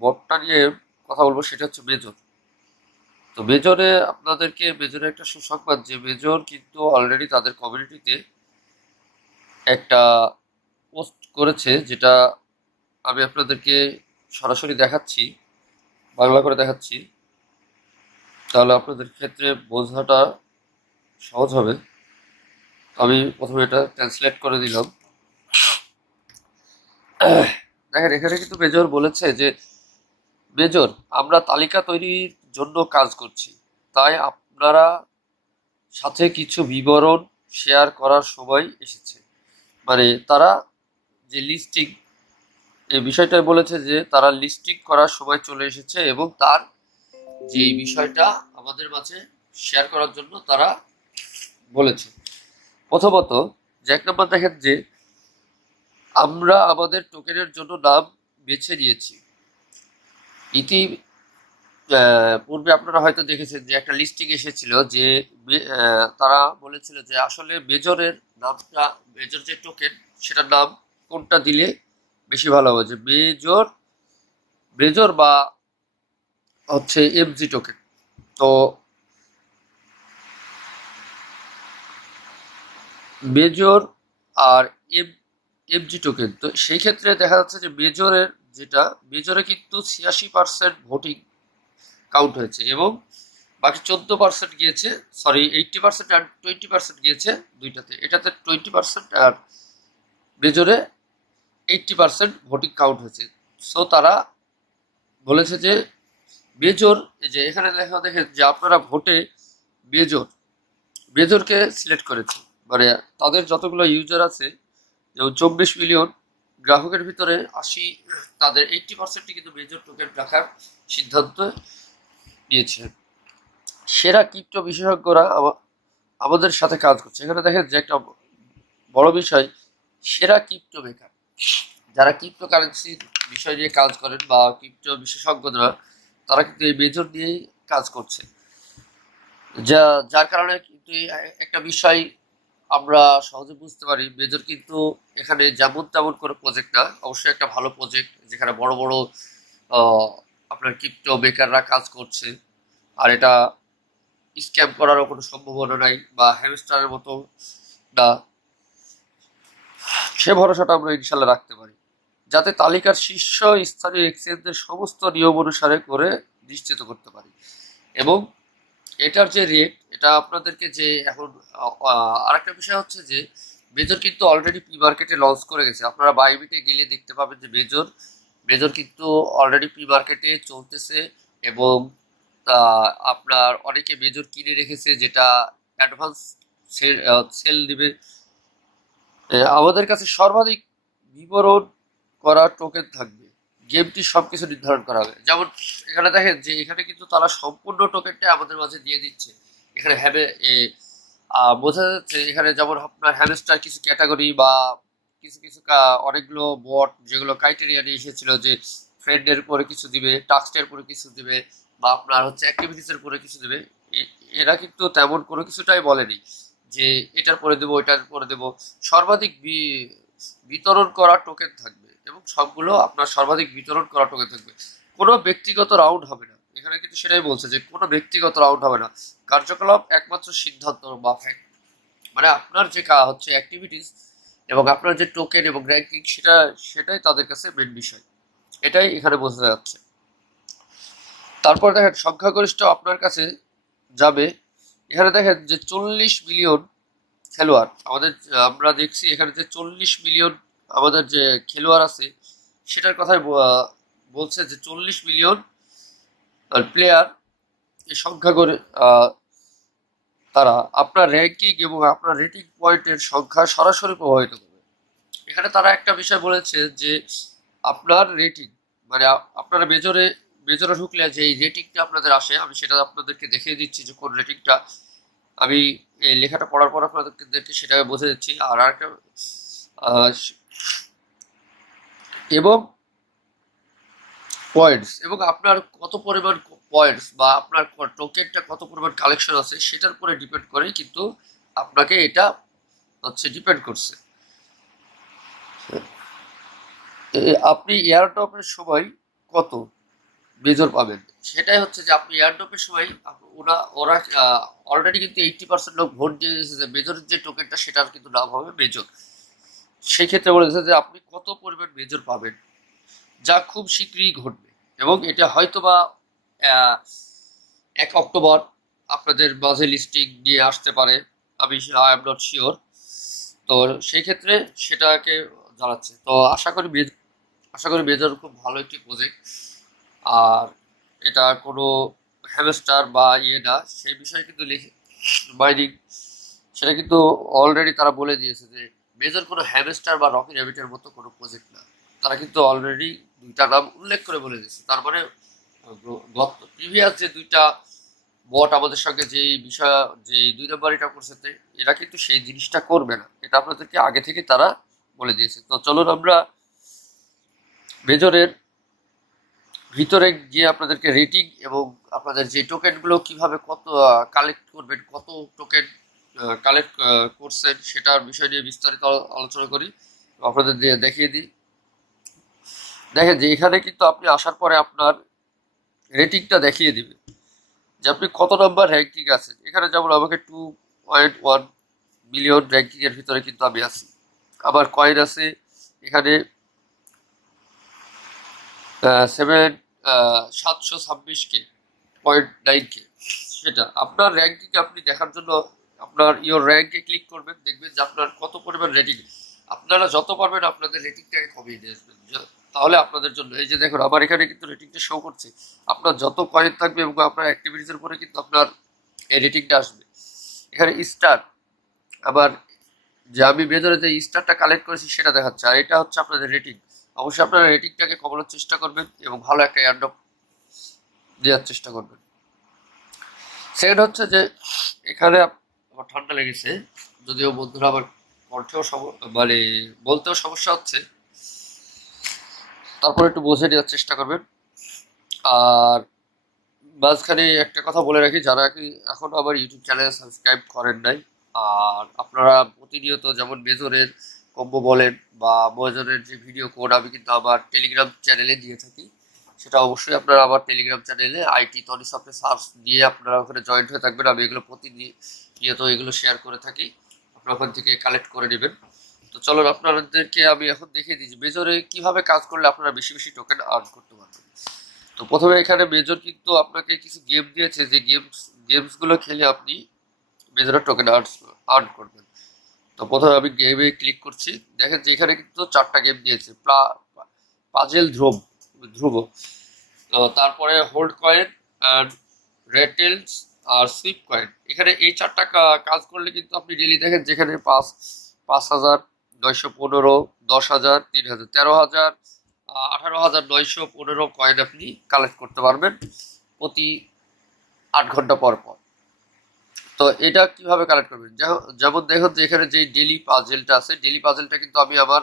বটটা নিয়ে কথা বলবো, সেটা হচ্ছে মেজর। তো মেজরে আপনাদেরকে মেজরে একটা সুসংবাদ যে মেজর কিন্তু অলরেডি তাদের কমিউনিটিতে একটা পোস্ট করেছে, যেটা আমি আপনাদেরকে সরাসরি দেখাচ্ছি, বাংলা করে দেখাচ্ছি, তাহলে আপনাদের ক্ষেত্রে বোঝাটা সহজ হবে। আমি প্রথমে এটা ট্রান্সলেট করে দিলাম। দেখেন, এখানে কিন্তু মেজর বলেছে যে মেজর, আমরা তালিকা তৈরির জন্য কাজ করছি, তাই আপনারা সাথে কিছু বিবরণ শেয়ার করার সময় এসেছে। মানে তারা যে লিস্টিং, এই বিষয়টা বলেছে যে তারা লিস্টিং করার সময় চলে এসেছে এবং তার যে বিষয়টা আমাদের মাঝে শেয়ার করার জন্য তারা বলেছে। প্রথমত, যে এক নম্বর দেখেন যে আমরা আমাদের টোকেনের জন্য নাম বেছে নিয়েছি। ইতি পূর্বে আপনারা হয়তো দেখেছেন যে একটা লিস্টিং এসেছিল যে তারা বলেছিল যে আসলে মেজরের নামটা, মেজর যে টোকেন সেটার নাম কোনটা দিলে বেশি ভালো হবে, যে মেজর, মেজর বা হচ্ছে এমজি টোকেন। তো মেজর আর এম এমজি টোকেন, তো সেই ক্ষেত্রে দেখা যাচ্ছে যে মেজরের যেটা, মেজরে কিন্তু 86% ভোটিং কাউন্ট হয়েছে এবং বাকি 14% গিয়েছে, সরি 80% আর 20% গিয়েছে দুইটাতে। এটাতে 20% আর মেজরে 80% ভোটিং কাউন্ট হয়েছে। সো তারা বলেছে যে মেজর, এই যে এখানে লেখা দেখেন যে আপনারা ভোটে মেজর, মেজরকে সিলেক্ট করেছে। মানে তাদের যতগুলো ইউজার আছে, যেমন 24 মিলিয়ন গ্রাহকের ভিতরে 80, তাদের 80%ই কিন্তু মেজর টোকেন রাখার সিদ্ধান্ত নিয়েছে। সেরা ক্রিপ্টো বিশেষজ্ঞরা আমাদের সাথে কাজ করছে। এখানে দেখেন যে একটা বড় বিষয়, সেরা ক্রিপ্টো মেকার, যারা ক্রিপ্টো কারেন্সির বিষয় নিয়ে কাজ করেন বা ক্রিপ্টো বিশেষজ্ঞরা, তারা কিন্তু এই মেজর নিয়েই কাজ করছে। যার কারণে কিন্তু একটা বিষয় আমরা সহজে বুঝতে পারি, মেজর কিন্তু এখানে যেমন তেমন কোনো প্রজেক্ট না, অবশ্যই একটা ভালো প্রজেক্ট যেখানে বড় বড় আহ, আপনার ক্রিপ্টো মেকাররা কাজ করছে। আর এটা স্ক্যাম করারও কোনো সম্ভাবনা নাই বা হ্যামস্টারের মতো না, সে ভরসাটা আমরা ইনশাল্লাহ রাখতে পারি, যাতে তালিকার শীর্ষ স্থানীয় এক্সচেঞ্জের সমস্ত নিয়ম অনুসারে করে নিশ্চিত করতে পারি। এবং এটার যে রেট, এটা আপনাদেরকে যে এখন আরেকটা বিষয় হচ্ছে যে মেজর কিন্তু অলরেডি প্রি মার্কেটে লঞ্চ করে গেছে। আপনারা বাইবিটে গেলে দেখতে পাবেন যে মেজর, মেজর কিন্তু অলরেডি প্রি মার্কেটে চলতেছে এবং আপনার অনেকে মেজর কিনে রেখেছে, যেটা অ্যাডভান্স সেল দিবে। আমাদের কাছে সর্বাধিক বিবরণ করা টোকেন থাকবে, গেমটি সবকিছু নির্ধারণ করা হবে। যেমন এখানে দেখেন যে এখানে কিন্তু তারা সম্পূর্ণ টোকেনটা আমাদের মাঝে দিয়ে দিচ্ছে। এখানে বোঝা যাচ্ছে এখানে যেমন আপনার হ্যামস্টার কিছু ক্যাটাগরি বা কিছু কিছু অনেকগুলো বট যেগুলো ক্রাইটেরিয়া নিয়ে এসেছিল যে ফ্রেন্ডের পরে কিছু দিবে, টাস্কের পরে কিছু দিবে, বা আপনার হচ্ছে অ্যাক্টিভিটিসের পরে কিছু দিবে। এরা কিন্তু তেমন কোনো কিছুটাই বলেনি যে এটার পরে দেবো ওইটার পরে দেবো। সর্বাধিক বিতরণ করা টোকেন থাকবে এবং সবগুলো আপনার সর্বাধিক বিতরণ করা টোকেন থাকবে। কোনো ব্যক্তিগত রাউন্ড হবে না, এখানে কিন্তু সেটাই বলছে যে কোনো ব্যক্তিগত রাউন্ড হবে না। কার্যকলাপ একমাত্র সিদ্ধান্ত বা ফ্যাক্ট, মানে আপনার যে হচ্ছে অ্যাক্টিভিটিস এবং আপনার যে টোকেন এবং র্যাঙ্কিং, সেটাই তাদের কাছে মেন বিষয়। এটাই এখানে বোঝা যাচ্ছে। তারপর দেখেন সংখ্যাগরিষ্ঠ আপনার কাছে যাবে। এখানে দেখেন যে 40 মিলিয়ন খেলোয়াড় আমাদের, আমরা দেখছি এখানে যে 40 মিলিয়ন আমাদের যে খেলোয়াড় আছে, সেটার কথাই বলছে যে 40 মিলিয়ন প্লেয়ার এই সংখ্যা করে তারা আপনার র্যাঙ্কিং এবং আপনার রেটিং পয়েন্টের সংখ্যা সরাসরি প্রভাবিত করবে। এখানে তারা একটা বিষয় বলেছে যে আপনার রেটিং, মানে আপনারা মেজরে, মেজরে ঢুকলে যে রেটিংটা আপনাদের আসে, আমি সেটা আপনাদেরকে দেখিয়ে দিচ্ছি যে কোন রেটিংটা। আমি এই লেখাটা পড়ার পর আপনাদেরকে সেটা বোঝা দিচ্ছি। আর একটা আহ, এবং পয়েন্টস, এবং আপনার কত পরিমাণ পয়েন্টস বা আপনার টোকেনটা কত পরিমাণ কালেকশন আছে সেটার উপরে ডিপেন্ড করে কিন্তু আপনাকে এটা হচ্ছে ডিপেন্ড করছে। আপনি এয়ারড্রপের সময় কত মেজর পাবেন। সেটাই হচ্ছে যে আপনি এয়ারড্রপের সময় ওরা অলরেডি কিন্তু 80% লোক ভোট দিয়ে দিয়েছে যে মেজরের যে টোকেনটা সেটার কিন্তু নাম হবে মেজর। সেই ক্ষেত্রে বলেছে যে আপনি কত পরিমাণ মেজর পাবেন, যা খুব শীঘ্রই ঘটবে। এবং এটা হয়তোবা 1 অক্টোবর আপনাদের মাঝে লিস্টিং নিয়ে আসতে পারে, আই এম নট শিওর। তো সেই ক্ষেত্রে সেটাকে জানাচ্ছে। তো আশা করি মেজর খুব ভালো একটি প্রজেক্ট। আর এটা কোনো হ্যামস্টার বা ইয়ে না, সেই বিষয়ে কিন্তু মাইনিং সেটা কিন্তু অলরেডি তারা বলে দিয়েছে যে মেজর কোনো হ্যামস্টার বা রকি র্যাবিটের মতো কোনো প্রজেক্ট না। তারা কিন্তু অলরেডি দুইটা নাম উল্লেখ করে বলে দিয়েছে। তার মানে গত প্রিভিয়াস যে দুইটা বট আমাদের সঙ্গে যে বিষয়, যে 2 নম্বর এটা করছে, এরা কিন্তু সেই জিনিসটা করবে না, এটা আপনাদেরকে আগে থেকে তারা বলে দিয়েছে। তো চলুন আমরা মেজরের ভিতরে গিয়ে আপনাদেরকে রেটিং এবং আপনাদের যে টোকেনগুলো কিভাবে কত কালেক্ট করবেন, কত টোকেন কালেক্ট করছেন, সেটার বিষয় নিয়ে বিস্তারিত আলোচনা করি। আপনাদের দেখিয়ে দিই। দেখেন যে এখানে কিন্তু আপনি আসার পরে আপনার রেটিংটা দেখিয়ে দিবে যে আপনি কত নাম্বার র্যাঙ্কিং আছেন। এখানে যেমন আমাকে 2.1 মিলিয়ন র্যাঙ্কিং এর ভিতরে কিন্তু আমি আছি। আবার কয়েন আছে এখানে 726K.9K। সেটা আপনার র্যাঙ্কিং আপনি দেখার জন্য আপনার ইওর র্যাঙ্কে ক্লিক করবেন, দেখবেন যে আপনার কত পরিমাণ রেটিং। আপনারা যত পারবেন আপনাদের রেটিংটাকে কমিয়ে দিয়ে আসবেন, তাহলে আপনাদের জন্য। এই যে দেখুন আমার এখানে কিন্তু রেটিংটা শো করছে। আপনার যত কয়েন থাকবে এবং আপনার অ্যাক্টিভিটিসের উপরে কিন্তু আপনার এই রেটিংটা আসবে। এখানে স্টার, আবার যে আমি ভেতরে যে স্টারটা কালেক্ট করেছি সেটা দেখাচ্ছে, আর এটা হচ্ছে আপনাদের রেটিং। অবশ্যই আপনারা রেটিংটাকে কমানোর চেষ্টা করবেন এবং ভালো একটা এয়ারড্রপ দেওয়ার চেষ্টা করবেন। সেকেন্ড হচ্ছে যে এখানে আমার ঠান্ডা লেগেছে, যদিও বন্ধুরা আমার কণ্ঠেও মানে বলতেও সমস্যা হচ্ছে, তারপর একটু বুঝে নেওয়ার চেষ্টা করবেন। আর মাঝখানে একটা কথা বলে রাখি, যারা কি এখনো আমার ইউটিউব চ্যানেল সাবস্ক্রাইব করেন নাই, আর আপনারা প্রতিনিয়ত যেমন মেজরের কম্বো বলেন বা মেজরের যে ভিডিও কোড আমি কিন্তু আমার টেলিগ্রাম চ্যানেলে দিয়ে থাকি, সেটা অবশ্যই আপনারা আমার টেলিগ্রাম চ্যানেলে আইটি টনি সফটওয়্যার সার্চ দিয়ে আপনারা ওখানে জয়েন্ট হয়ে থাকবেন। আমি এগুলো প্রতিনিয়ত এগুলো শেয়ার করে থাকি, আপনারা ওখান থেকে কালেক্ট করে নেবেন। তো চলো আপনাদেরকে আমি এখন দেখিয়ে দিই যে মেজরে কিভাবে কাজ করলে আপনারা বেশি বেশি টোকেন আর্ন করতে পারবেন। তো প্রথমে এখানে মেজর কিন্তু আপনাকে কিছু গেম দিয়েছে, যে গেমসগুলো খেলে আপনি মেজরের টোকেন আর্ন করবেন। তো প্রথমে আমি গেমে ক্লিক করছি। দেখেন যে এখানে কিন্তু 4টা গেম দিয়েছে, পাজেল ধ্রুব, তারপরে হোল্ড কয়েন অ্যান্ড রেটেলস আর সুইপ কয়েন। এখানে এই 4টা কাজ করলে কিন্তু আপনি ডেলি দেখেন যেখানে 5,915, 10,000, 3,000, 13,000, 18,915 কয়েন আপনি কালেক্ট করতে পারবেন প্রতি 8 ঘন্টা পর পর। তো এটা কিভাবে কালেক্ট করবেন, যেমন দেখুন যে এখানে যে ডেলি পাজেলটা আছে, ডেলি পাজেলটা কিন্তু আমি আমার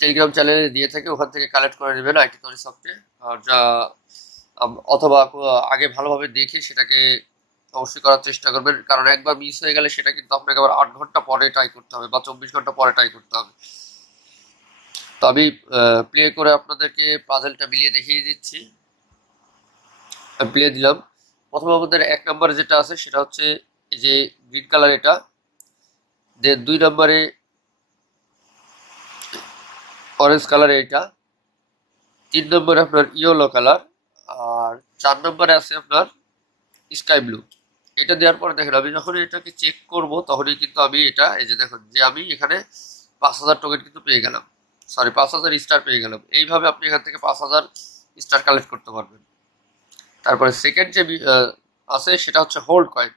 টেলিগ্রাম চ্যানেলে দিয়ে থাকি, ওখান থেকে কালেক্ট করে নেবেন আইটি তরি সফটে। আর যা অথবা আগে ভালোভাবে দেখে সেটাকে অবশ্যই করার চেষ্টা করবেন, কারণ একবার মিস হয়ে গেলে সেটা কিন্তু আপনাকে আবার 8 ঘন্টা পরে ট্রাই করতে হবে বা 24 ঘন্টা পরে ট্রাই করতে হবে। তো আমি প্লে করে আপনাদেরকে পাজেলটা মিলিয়ে দেখিয়ে দিচ্ছি। প্লে দিলাম। প্রথমে আমাদের 1 নম্বরে যেটা আছে সেটা হচ্ছে এই যে গ্রিন কালার, এটা দেন 2 নম্বরে অরেঞ্জ কালার, এটা 3 নম্বরে আপনার ইয়েলো কালার, আর 4 নম্বরে আছে আপনার স্কাই ব্লু। এটা দেওয়ার পরে দেখেন আমি যখন এটাকে চেক করব তখনই কিন্তু আমি এটা, এই যে দেখুন যে আমি এখানে 5,000 টোকেন কিন্তু পেয়ে গেলাম, সরি 5,000 স্টার পেয়ে গেলাম। এইভাবে আপনি এখান থেকে 5,000 স্টার কালেক্ট করতে পারবেন। তারপরে সেকেন্ড যে আছে সেটা হচ্ছে হোল্ড কয়েন।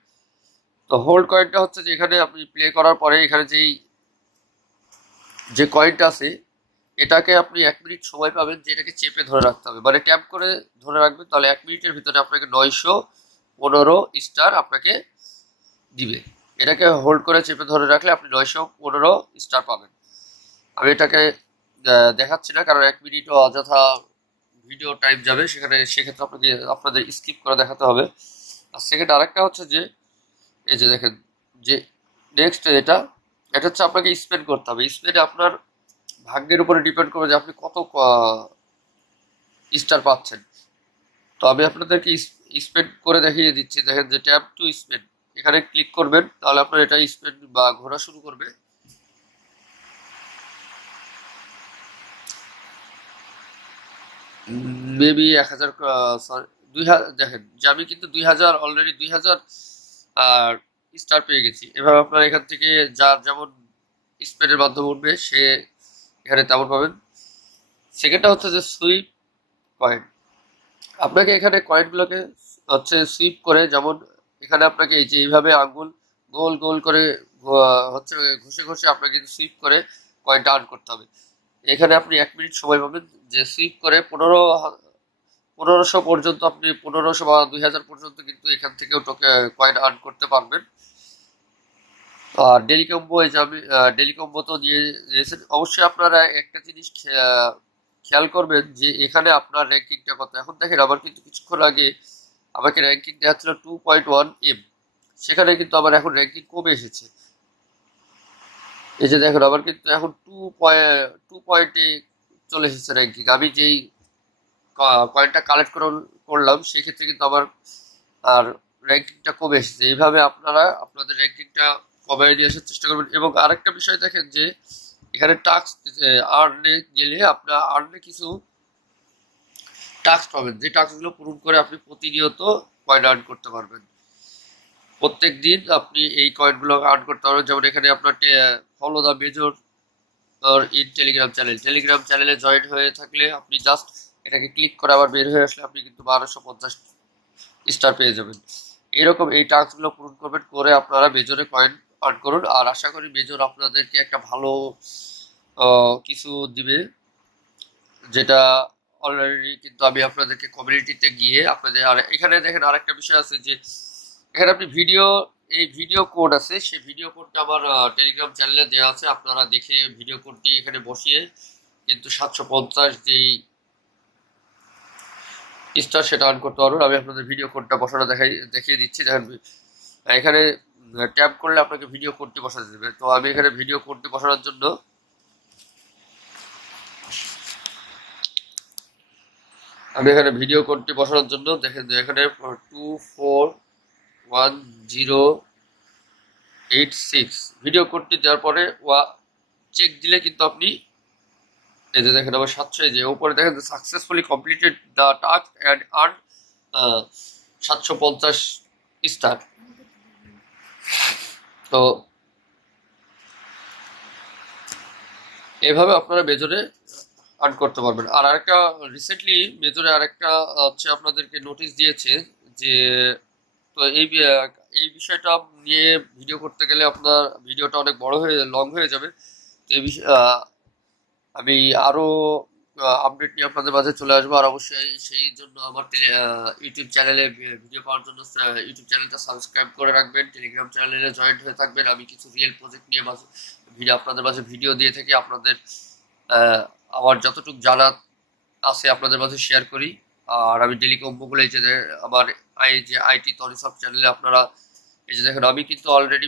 তো হোল্ড কয়েনটা হচ্ছে যে এখানে আপনি প্লে করার পরে এখানে যে কয়েনটা আছে এটাকে আপনি 1 মিনিট সময় পাবেন, যে এটাকে চেপে ধরে রাখতে হবে, মানে ট্যাপ করে ধরে রাখবেন, তাহলে 1 মিনিটের ভিতরে আপনাকে 915 স্টার আপনাকে দিবে। এটাকে হোল্ড করে চেপে ধরে রাখলে আপনি 915 স্টার পাবেন। আমি এটাকে দেখাচ্ছি না, কারণ 1 মিনিটও অযথা ভিডিও টাইম যাবে, সেক্ষেত্রে আপনাদের স্কিপ করে দেখাতে হবে। আর সেকেন্ড আরেকটা হচ্ছে যে এই যে দেখেন যে নেক্সট এটা হচ্ছে আপনাকে স্পেন্ড করতে হবে। স্পেন্ডে আপনার ভাগ্যের উপরে ডিপেন্ড করবে যে আপনি স্টার পাচ্ছেন। তো আমি আপনাদেরকে স্পেন্ড করে দেখিয়ে দিচ্ছি। দেখেন যে ট্যাপ টু স্পেন্ড, এখানে ক্লিক করবেন, তাহলে আপনার এটা স্পেন্ড বা ঘোরা শুরু করবে। Maybe 1000, sorry 2000। দেখেন যে আমি কিন্তু 2000 অলরেডি 2000 আর স্টার পেয়ে গেছি। এভাবে আপনার এখান থেকে যার যেমন স্পেনের মাধ্যমে উঠবে সে এখানে তেমন পাবেন। সেকেন্ডটা হচ্ছে যে সুইপ কয়েন। আপনাকে এখানে কয়েনগুলোকে হচ্ছে সুইপ করে, যেমন এখানে আপনাকে এই যে এইভাবে আঙ্গুল গোল গোল করে হচ্ছে ঘষে ঘষে আপনাকে সুইপ করে কয়েনটা আর্ন করতে হবে। এখানে আপনি 1 মিনিট সময় পাবেন, যে সুইপ করে 1500 পর্যন্ত, আপনি 1500 বা 2000 পর্যন্ত কিন্তু এখান থেকেও কয়েন আর্ন করতে পারবেন। আর ডেলি কম্বো, এই যে আমি ডেলি কম্বো তো দিয়ে দিয়েছেন। অবশ্যই আপনারা একটা জিনিস খেয়াল করবেন যে এখানে আপনার র্যাঙ্কিংটা কত। এখন দেখেন আমার কিন্তু কিছুক্ষণ আগে আমাকে র্যাঙ্কিং দেখাচ্ছিল 2.1M, সেখানে কিন্তু আমার এখন র্যাঙ্কিং কমে এসেছে। এই যে দেখুন আমার কিন্তু এখন 2 পয়েন্টে চলে এসেছে র্যাঙ্কিং। আমি যেই কয়েনটা কালেক্ট করলাম সেক্ষেত্রে কিন্তু আমার আর র্যাঙ্কিংটা কমে এসেছে। এইভাবে আপনারা আপনাদের র্যাঙ্কিংটা কমায় নিয়ে আসার চেষ্টা করবেন। এবং আরেকটা বিষয় দেখেন যে এখানে টাস্ক আর্নে গেলে আপনার আর্নে কিছু টাস্ক পাবেন, যে টাস্কগুলো পূরণ করে আপনি প্রতিনিয়ত কয়েন আর্ন করতে পারবেন। প্রত্যেক দিন আপনি এই কয়েনগুলো আর্ন করতে পারবেন। যেমন এখানে আপনার follow the major in Telegram channel, Telegram চ্যানেলে জয়েন হয়ে থাকলে আপনি জাস্ট এটাকে ক্লিক করে আবার বের হয়ে আসলে আপনি কিন্তু 1250 স্টার পেয়ে যাবেন। এরকম এই টাস্কগুলো পূরণ করবেন, করে আপনারা মেজরে কয়েন আর্ন করুন। আর আশা করি মেজর আপনাদেরকে একটা ভালো কিছু দিবে, যেটা অলরেডি কিন্তু আমি আপনাদেরকে কমিউনিটিতে গিয়ে আপনাদের। আর এখানে দেখেন আরেকটা বিষয় আছে যে এখানে আপনি এই ভিডিও কোড আছে, সেই ভিডিও কোডটা আমার টেলিগ্রাম চ্যানেলে দেওয়া আছে। আপনারা দেখে ভিডিও কোডটি এখানে বসিয়ে কিন্তু 750 যেই স্টার সেটা আর্ন করতে পারবেন। আমি আপনাদের ভিডিও কোডটা বসানো দেখিয়ে দিচ্ছি। দেখেন এখানে ট্যাপ করলে আপনাকে ভিডিও কোডটি বসাতে দেবে। তো আমি এখানে ভিডিও কোডটি বসানোর জন্য দেখেন এখানে 241086 ভিডিও কোডটি দেওয়ার পরে চেক দিলে কিন্তু আপনি এই যে দেখেন আবার 700, যে উপরে দেখেন successfully completed the task and earn 750 star. তো এভাবে আপনারা মেজরে আর্ন করতে পারবেন। আর আরেকটা রিসেন্টলি মেজরে আরেকটা হচ্ছে আপনাদেরকে নোটিশ দিয়েছে যে, তো এই বিষয়টা নিয়ে ভিডিও করতে গেলে আপনার ভিডিওটা অনেক বড় লং হয়ে যাবে। তো এই বিষয় আমি আরো আপডেট নিয়ে আপনাদের মাঝে চলে আসবো। আর অবশ্যই সেই জন্য আমার ইউটিউব চ্যানেলে ভিডিও পাওয়ার জন্য ইউটিউব চ্যানেলটা সাবস্ক্রাইব করে রাখবেন, টেলিগ্রাম চ্যানেলে জয়েন্ট হয়ে থাকবেন। আমি কিছু রিয়েল প্রজেক্ট নিয়ে আপনাদের মাঝে ভিডিও দিয়ে থাকি। আপনাদের আমার যতটুকু জানা আছে আপনাদের মাঝে শেয়ার করি। আর আমি ডেলি কম্বোগুলো এই যে আমার আইটি তরিসব চ্যানেলে আপনারা এই যে দেখেন আমি কিন্তু অলরেডি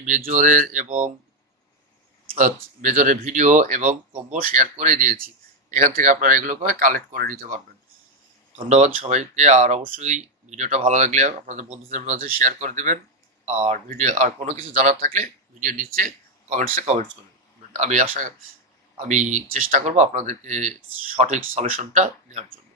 মেজরের ভিডিও এবং কম্বো শেয়ার করে দিয়েছি। এখান থেকে আপনারা এগুলো কালেক্ট করে নিতে পারবেন। ধন্যবাদ সবাইকে। আর অবশ্যই ভিডিওটা ভালো লাগলে আপনাদের বন্ধুদের মাঝে শেয়ার করে দেবেন। আর কোনো কিছু জানার থাকলে ভিডিও নিচে কমেন্টস করবেন। আমি চেষ্টা করবো আপনাদেরকে সঠিক সলিউশনটা দেওয়ার জন্য।